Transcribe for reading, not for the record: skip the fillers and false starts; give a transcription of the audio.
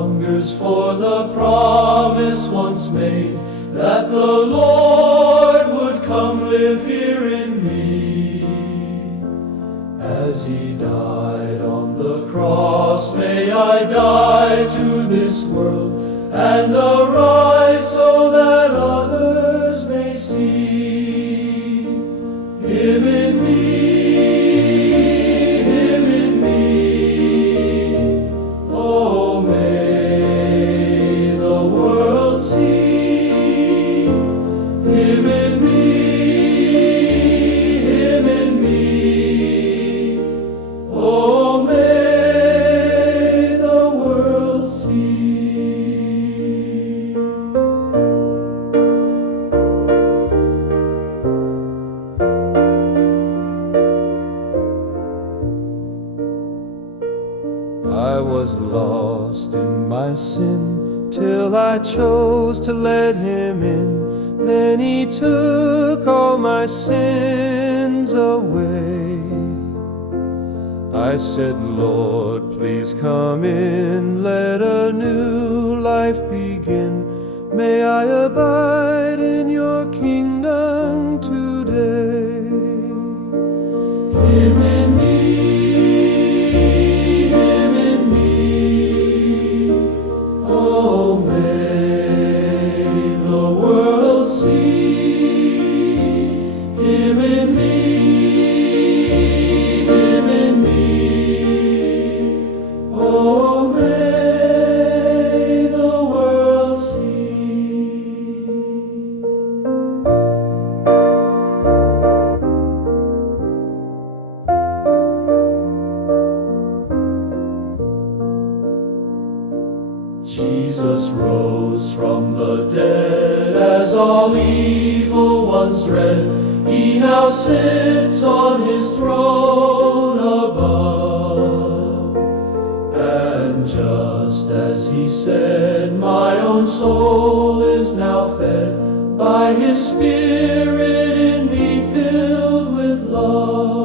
hungers for the promise once made, that the Lord would come live here in me. As he died on the cross, may I die to this world and arise so that others may see him in me. I was lost in my sin till I chose to let him in. Then he took all my sins away. I said, Lord, please come in, let a new life begin. May I abide in your kingdom today. Him in me. Jesus rose from the dead, as all evil ones dread. He now sits on his throne above. And just as he said, my own soul is now fed by his Spirit in me, filled with love.